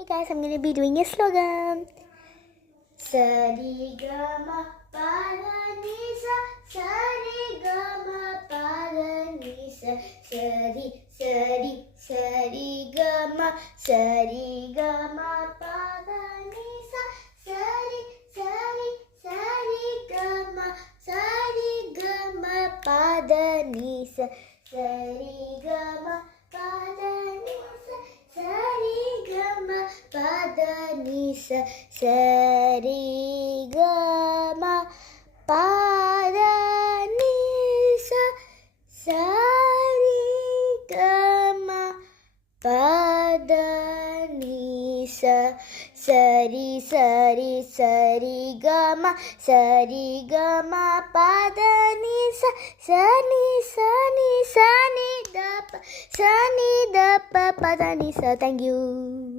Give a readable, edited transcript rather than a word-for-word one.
Hey guys, I'm going to be doing a slogan. Sa ri ga ma pa da ni sa, sa ri ga ma pa da ni sa, sa ri ga ma, sa ri ga ma pa da ni sa, sa ri ga ma, sa ri ga ma pa da ni sa, sa ri ga ma pa da ni sa, sa ri ga ma pa da ni sa, sa ri ga ma pa da ni sa, sa ri ga ma pa da ni sa, sa ri ga ma, sa ri ga ma pa da ni sa, sa ni da pa, sa ni da pa pa da ni sa. Thank you.